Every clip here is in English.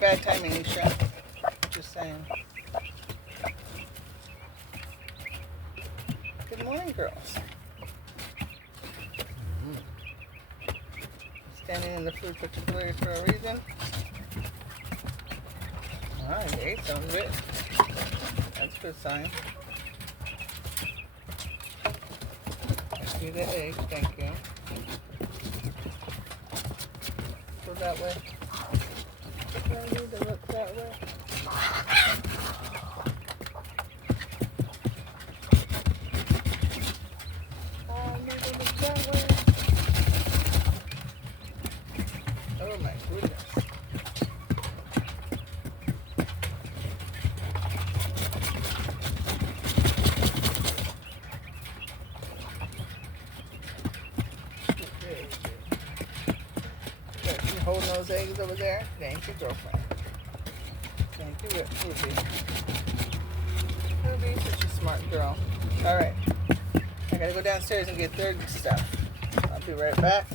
Bad timing, Nisha. Just saying. Good morning, girls. Standing in the food particularly for a reason. Alright, they ate some of it. That's a good sign. I see the egg, thank you. Go that way. Do I need to look that way? I need to look that way. Oh my goodness. You holding those eggs over there? Thank you, girlfriend. Thank you, Ruby. Ruby, such a smart girl. Alright. I gotta go downstairs and get their stuff. I'll be right back.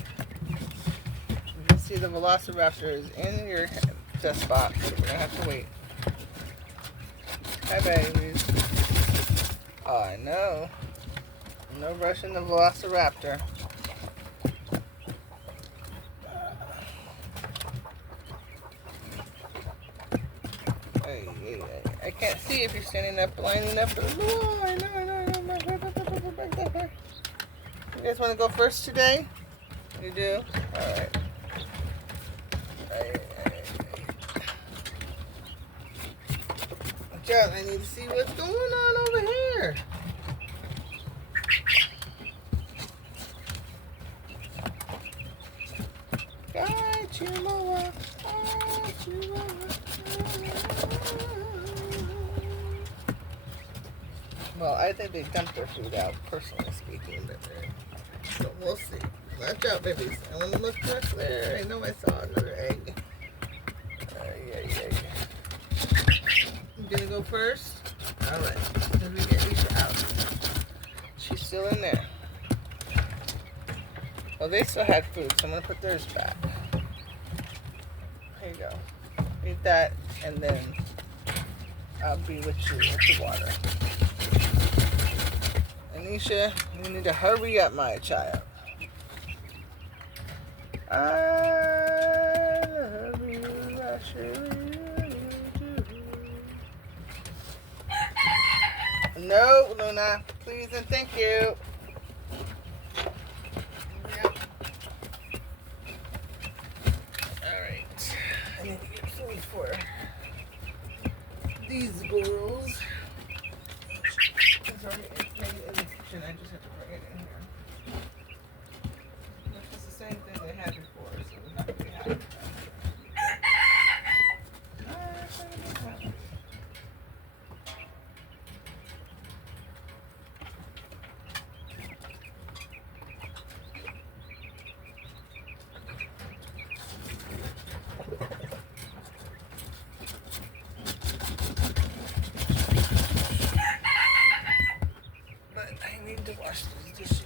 You can see the Velociraptor is in your dust box, so we're gonna have to wait. Hi, babies. Oh, I know. No rushing the Velociraptor. I can't see if you're standing up, lining up. Oh, I know. You guys want to go first today? You do? Alright. Watch out, I need to see what's going on over here. Hi, Chihuahua. Hi, Chihuahua. Well, I think they dumped their food out, personally speaking, but so we'll see. Watch out, babies. I want to look right there. I know I saw another egg. You gonna go first? Alright. Let me get Lisa out. She's still in there. Well, they still had food, so I'm gonna put theirs back. Here you go. Eat that, and then I'll be with you with the water. Anisha, you need to hurry up, my child. I love you, I surely do. No, Luna, please and thank you. Yep. Alright. I need to get food for these girls. It's already in the kitchen. I just have to bring it in here. This is the same thing they had before, so we're not really happy. But I need to wash these dishes.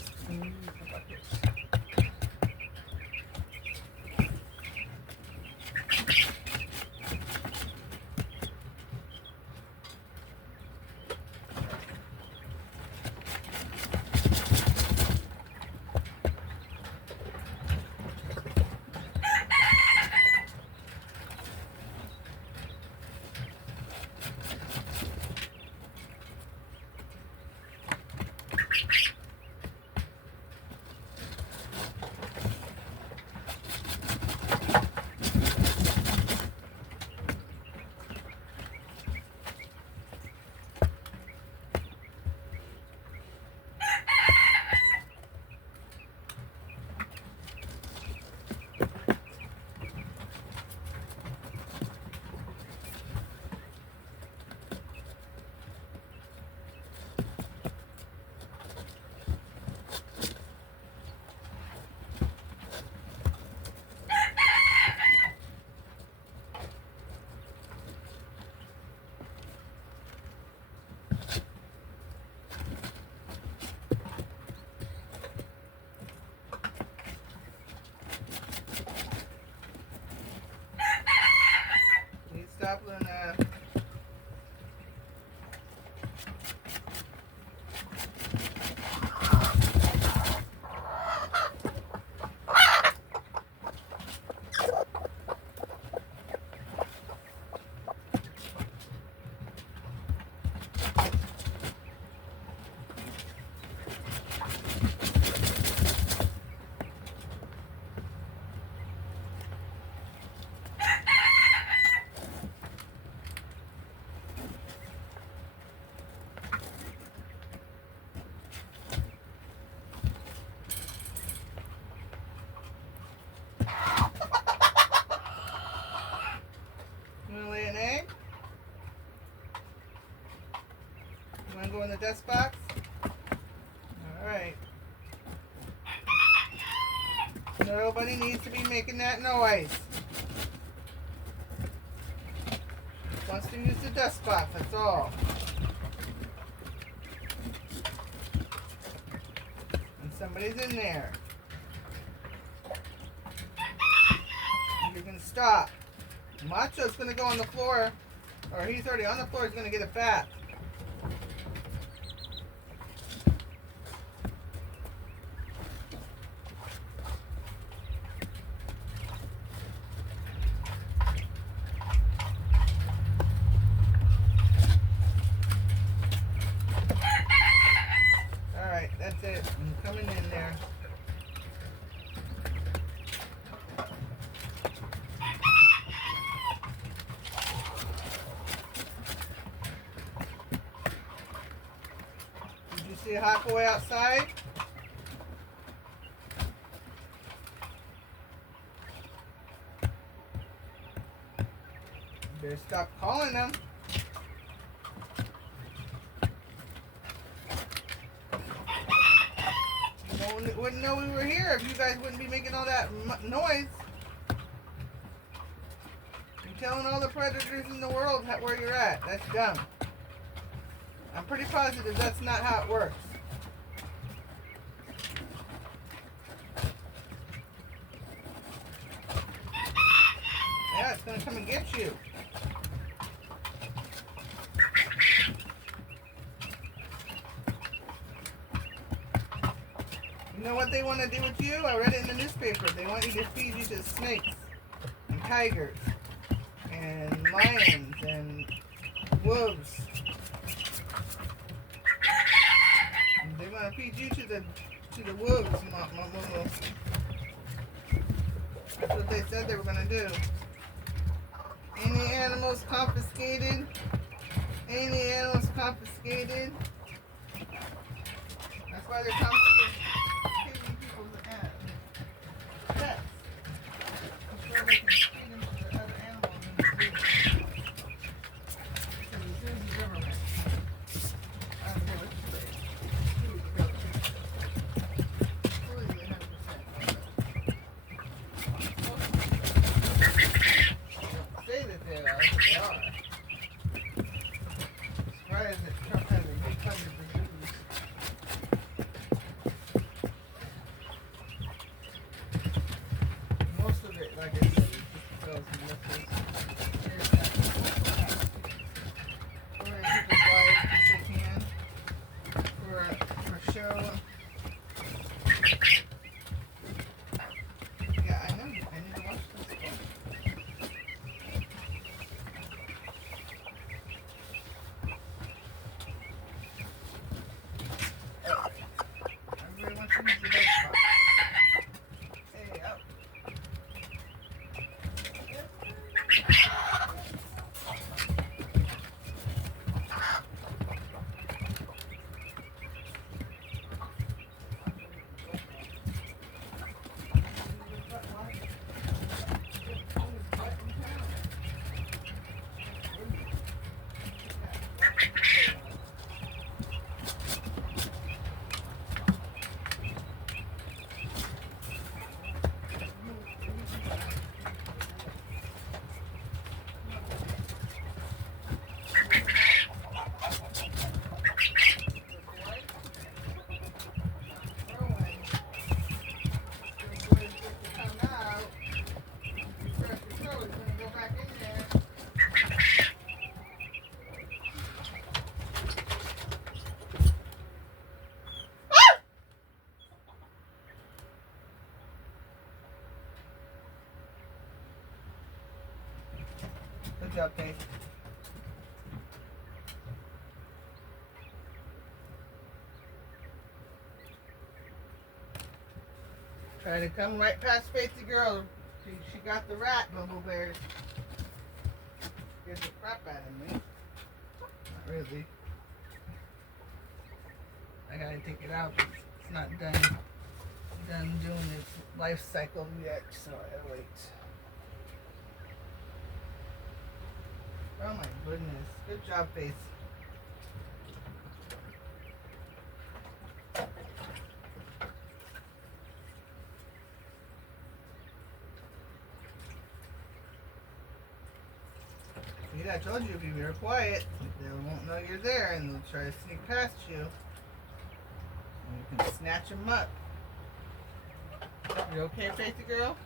dust box? Alright. Nobody needs to be making that noise. Just wants to use the dust box, that's all. And somebody's in there. And you can stop. Macho's gonna go on the floor, or he's already on the floor, he's gonna get a bath. Alright, that's it. I'm coming in there. Did you see a hot boy outside? Better stop calling them. Wouldn't know we were here if you guys wouldn't be making all that noise. You're telling all the predators in the world where you're at. That's dumb. I'm pretty positive that's not how it works. Yeah, it's gonna come and get you. You know what they want to do with you? I read it in the newspaper. They want you to feed you to snakes and tigers and lions and wolves. And they want to feed you to the wolves, Mama. That's what they said they were going to do. Any animals confiscated? Any animals confiscated? That's why they're confiscating people's pets. I'm sure they can feed them to the other animals in the zoo. So the zoo's the government. I don't care what you say. Zoo's the government. Completely 100%. They don't say that they are, but they are. Surprised that Trump has a big fund for zoos. Most of it, like I said, is just bells and whistles. Ruin people's lives if they can. For show. Yeah, I know. I need to watch this. Everybody wants to use the best spot. Hey, up. Good job, Kate. Try to come right past Spacey Girl. She got the rat, Bumble Bears. Scared the crap out of me. Not really. I gotta take it out, but it's not done doing its life cycle yet, so I gotta wait. Oh my goodness. Good job, Face. I told you, be very quiet. They won't know you're there, and they'll try to sneak past you. And you can snatch them up. You okay, Faithy girl?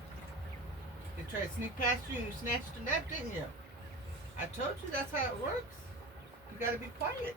They tried to sneak past you and you snatched them up, didn't you? I told you that's how it works. You gotta be quiet.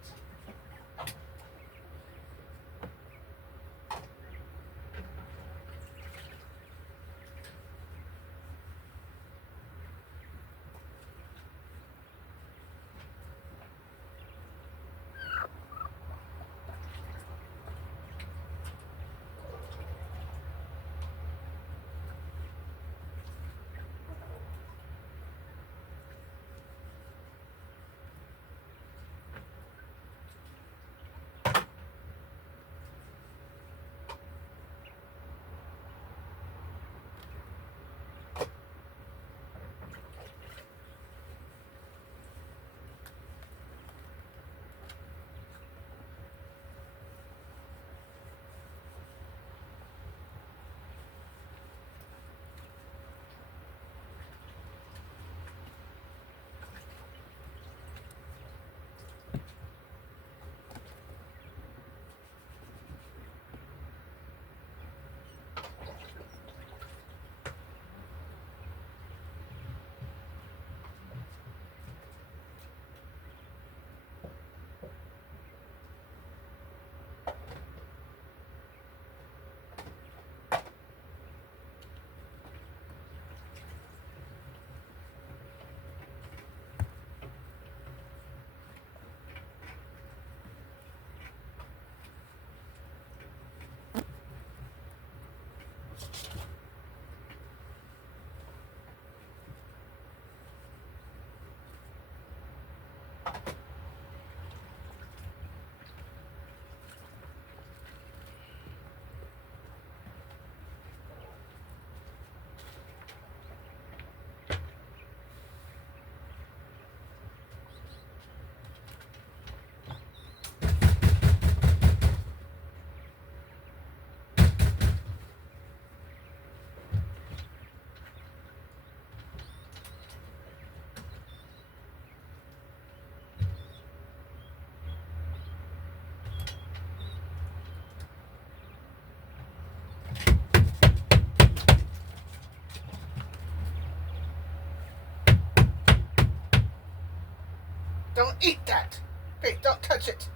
Don't eat that. Hey, don't touch it.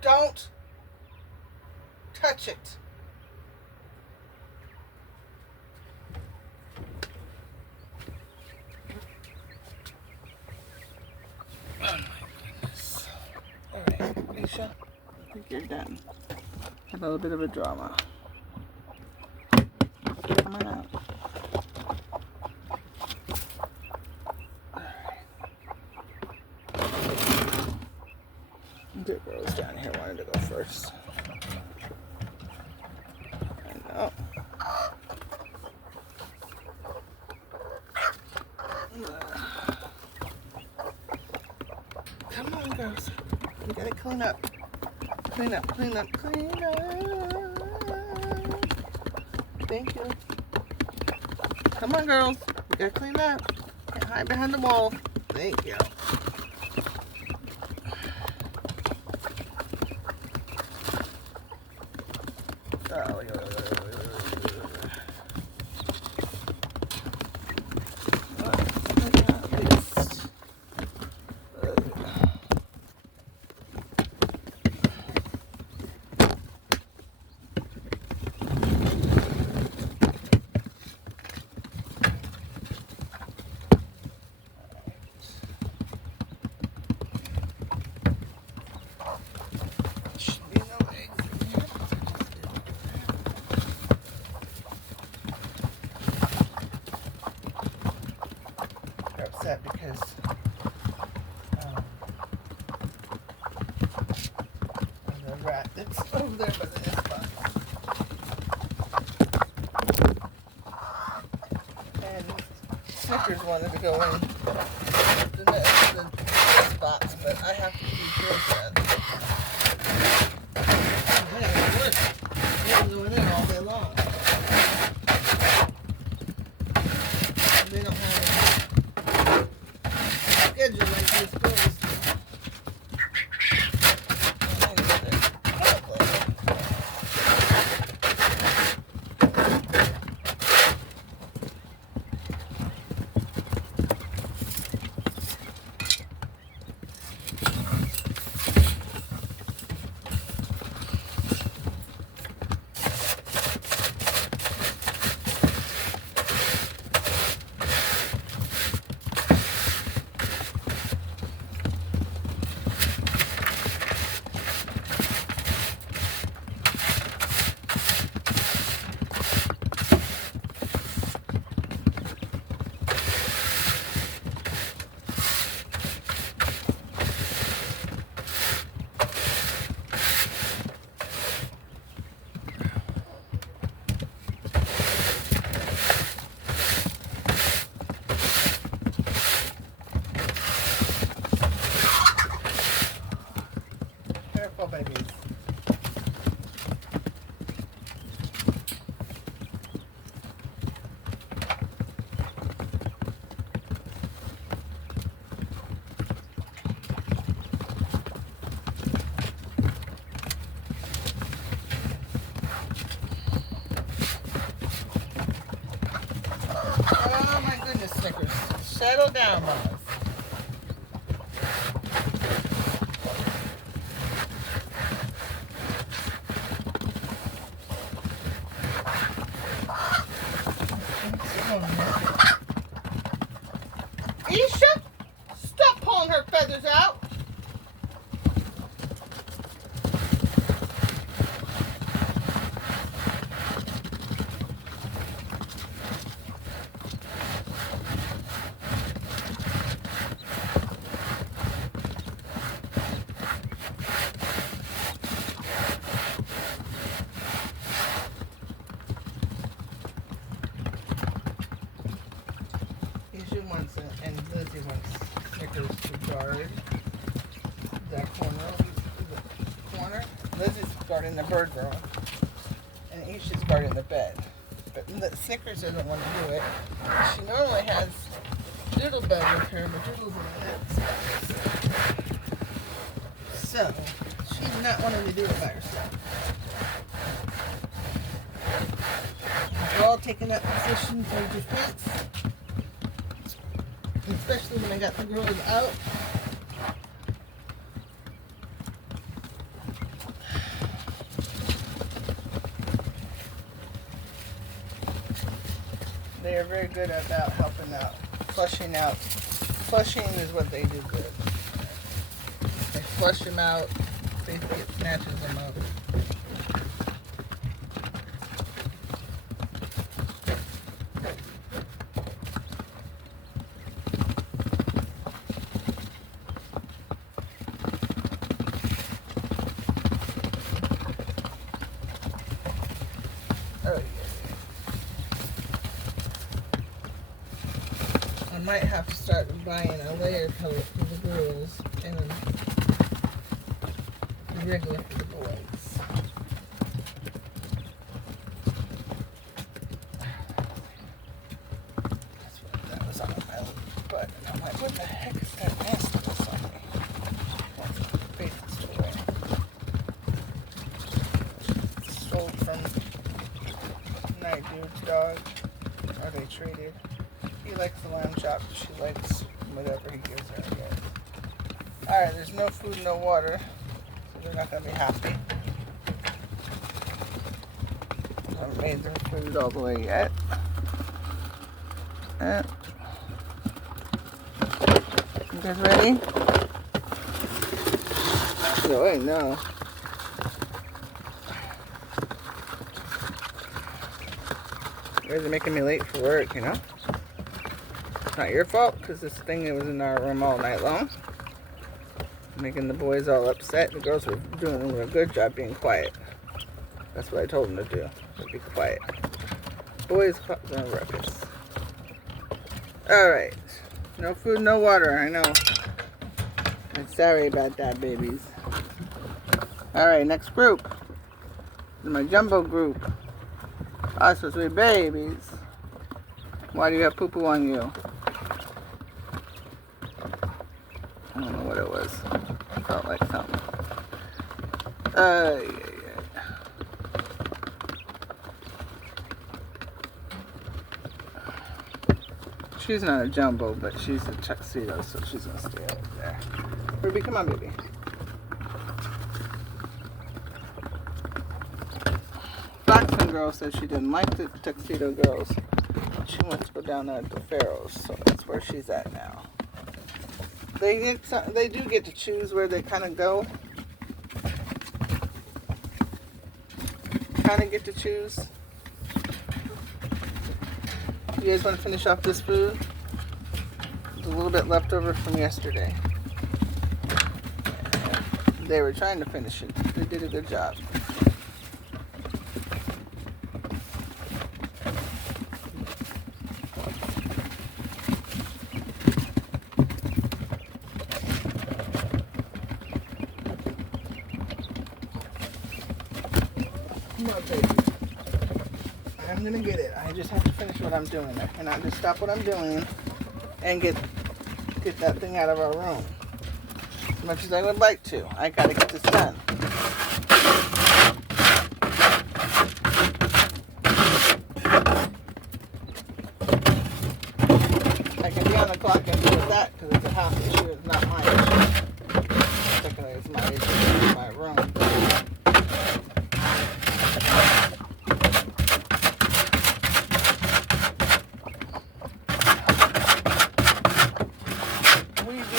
Don't touch it. Oh my goodness. Alright, Alicia, I think you're done. A little bit of a drama. Come on out. The girls down here wanted to go first. I know. Come on, girls. We gotta clean up. Clean up, clean up, clean up. Thank you. Come on, girls. We gotta clean up. Can't hide behind the wall. Thank you. Upset because the rat that's over there by the nest box. And Snickers wanted to go in the nest box, but I have to keep yours in. They're going in all day long. They don't have any. Oh, babies. Oh my goodness, Snickers. Settle down, mamas. Isha, stop pulling her feathers out. Isha wants it, and Lizzie wants Snickers to guard that corner. Lizzie's guarding the bird room, and Isha's guarding the bed. But Snickers doesn't want to do it. She normally has Doodle Bed with her, but Doodle's in the next. So, she's not wanting to do it by herself. We're all taking up positions of defense. Especially when I got the girls out. They are very good about helping out. Flushing out. Flushing is what they do good. They flush them out. Basically it snatches them up. Oh, yeah. I might have to start buying a layer pellet for the girls and a regular for the boys. That's what that was on my butt. And I'm like, what the heck is that nastiness on me? What's the face is still there? Stole from Night Dude's dog. Or they traded. He likes the lamb chop. She likes whatever he gives her, I guess. Alright, there's no food, no water. So they're not going to be happy. I haven't made their food all the way yet. You guys ready? No, wait, no. You guys are making me late for work, you know? It's not your fault, because this thing was in our room all night long. Making the boys all upset. The girls were doing a good job being quiet. That's what I told them to do. To be quiet. Boys causing a ruckus. Alright. No food, no water, I know. I'm sorry about that, babies. Alright, next group. This is my jumbo group. I'm supposed to be babies. Why do you have poo-poo on you? I don't know what it was. It felt like something. Yeah. She's not a jumbo, but she's a tuxedo, so she's gonna stay over there. Ruby, come on, baby. Boxing girl said she didn't like the tuxedo girls. She wants to go down there to Pharaoh's, so that's where she's at now. They do get to choose where they kind of go. Kind of get to choose. You guys want to finish off this food? There's a little bit left over from yesterday. They were trying to finish it. They did a good job. Come on, baby. I'm gonna get it. I just have to finish what I'm doing. I cannot just stop what I'm doing and get that thing out of our room. As much as I would like to. I gotta get this done. I can be on the clock and deal with that because it's a house issue, it's not my issue. Technically it's my issue, it's my room.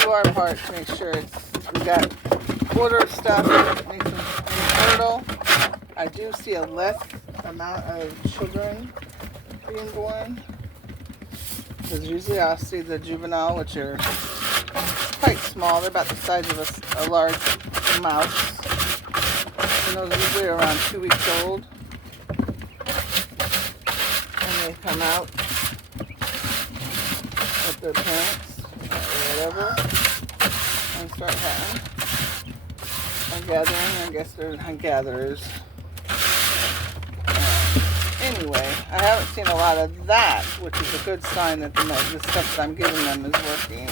Our part to make sure we got order stuff that makes them fertile. I do see a less amount of children being born because usually I'll see the juvenile, which are quite small. They're about the size of a large mouse, and those are usually around 2 weeks old, and they come out with their parents or whatever. And start having and gathering. I guess they're hunt-gatherers. Anyway, I haven't seen a lot of that, which is a good sign that the stuff that I'm giving them is working.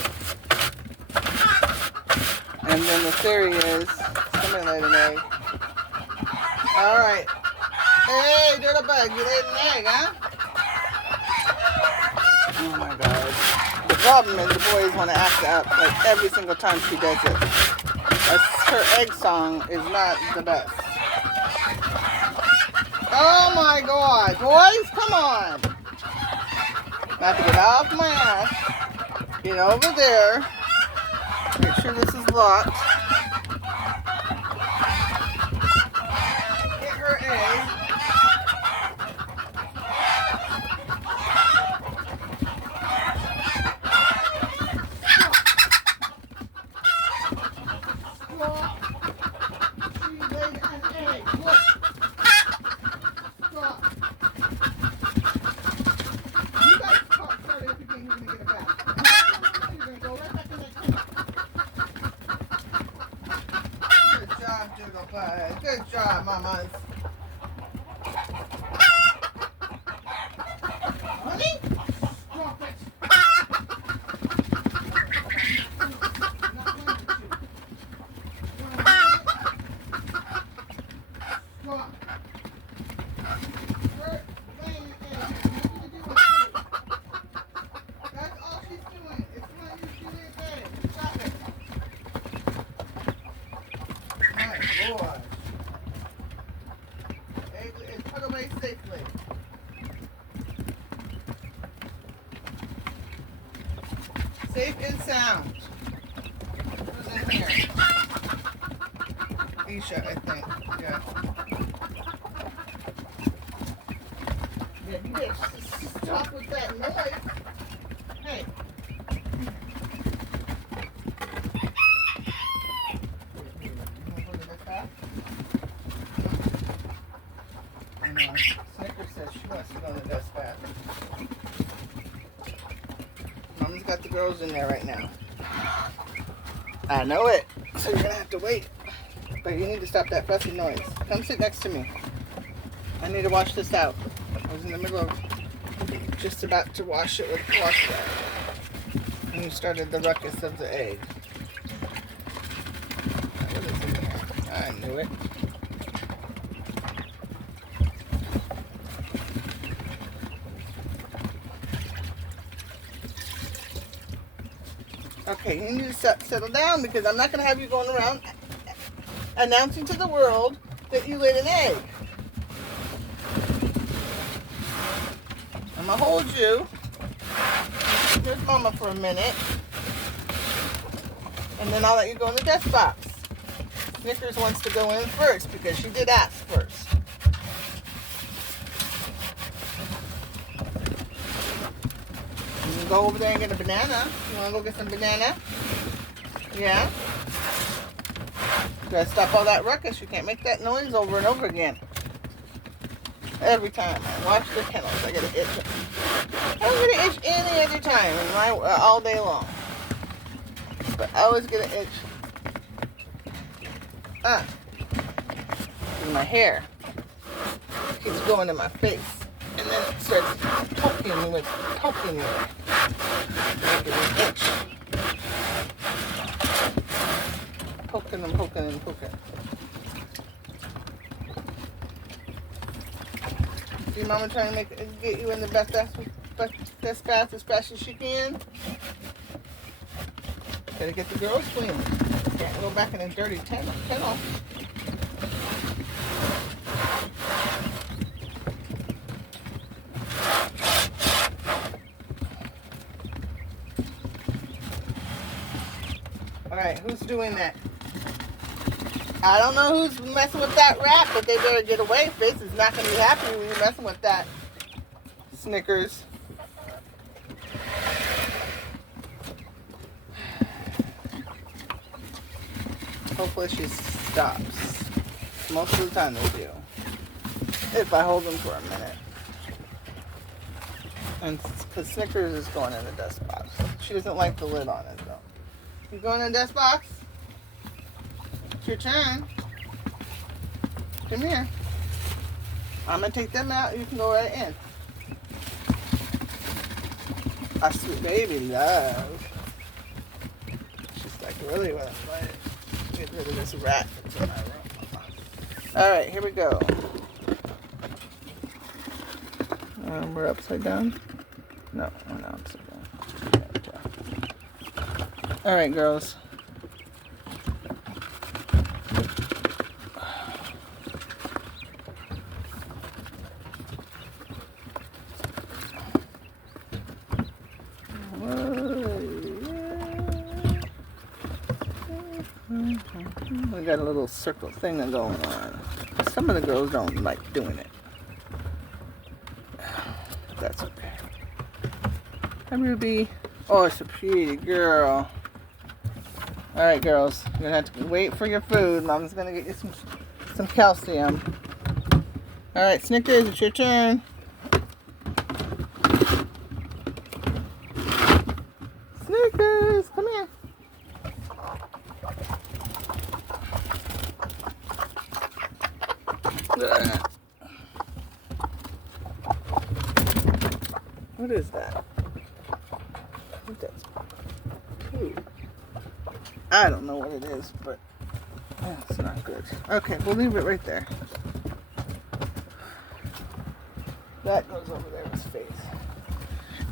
And then the theory is, somebody laid an egg. All right. Hey, little bug, you laid an egg, huh? Oh my God. The problem is the boys want to act up like every single time she does it. Her egg song is not the best. Oh my God, boys, come on. I have to get off my ass, get over there, make sure this is locked. Get her egg. Good job, mamas. Honey? Stop it. Stop. That's all she's doing. It's not you doing it. Stop it. My boy. Put away safely. Safe and sound. Who's in here? Isha, I think. Yeah. Yeah, you better stop with that noise. Hey. Snickers says she wants to go to the dust bath. Mom's got the girls in there right now. I know it. So you're gonna have to wait. But you need to stop that fussy noise. Come sit next to me. I need to wash this out. I was in the middle of just about to wash it with wash rag. And you started the ruckus of the egg. What is in here? I knew it. Okay, you need to settle down because I'm not going to have you going around announcing to the world that you laid an egg. I'm going to hold you. Here's Mama for a minute. And then I'll let you go in the desk box. Snickers wants to go in first because she did ask first. You can go over there and get a banana. You want to go get some banana? Yeah? You gotta stop all that ruckus. You can't make that noise over and over again. Every time I wash the kennels, I get an itch. I don't get an itch any other time in all day long. But I always get an itch. Because of my hair. keeps going in my face. And then it starts poking me. Making me itch. Poking and poking and poking. See Mama trying to get you in the best bath as fast as she can? Gotta get the girls clean. Can't go back in a dirty kennel. Alright, who's doing that? I don't know who's messing with that rat, but they better get away. Face is not going to be happy when you're messing with that. Snickers. Hopefully she stops. Most of the time they do. If I hold them for a minute. And because Snickers is going in the dust box. She doesn't like the lid on it though. You going in the dust box? It's your turn. Come here. I'm going to take them out. You can go right in. Our sweet baby love. She's like, really want to get rid of this rat that's in my room. Alright, here we go. We're upside down? No, we're not upside down. Alright, girls. We got a little circle thing going on. Some of the girls don't like doing it. That's okay. Hi, Ruby. Oh, it's a pretty girl. Alright, girls. You're going to have to wait for your food. Mom's going to get you some calcium. Alright, Snickers, it's your turn. Snickers, come here. What is that? I think that's poo. I don't know what it is, but it's not good. Okay, we'll leave it right there. That goes over there with his face.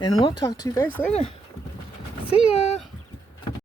And we'll talk to you guys later. See ya!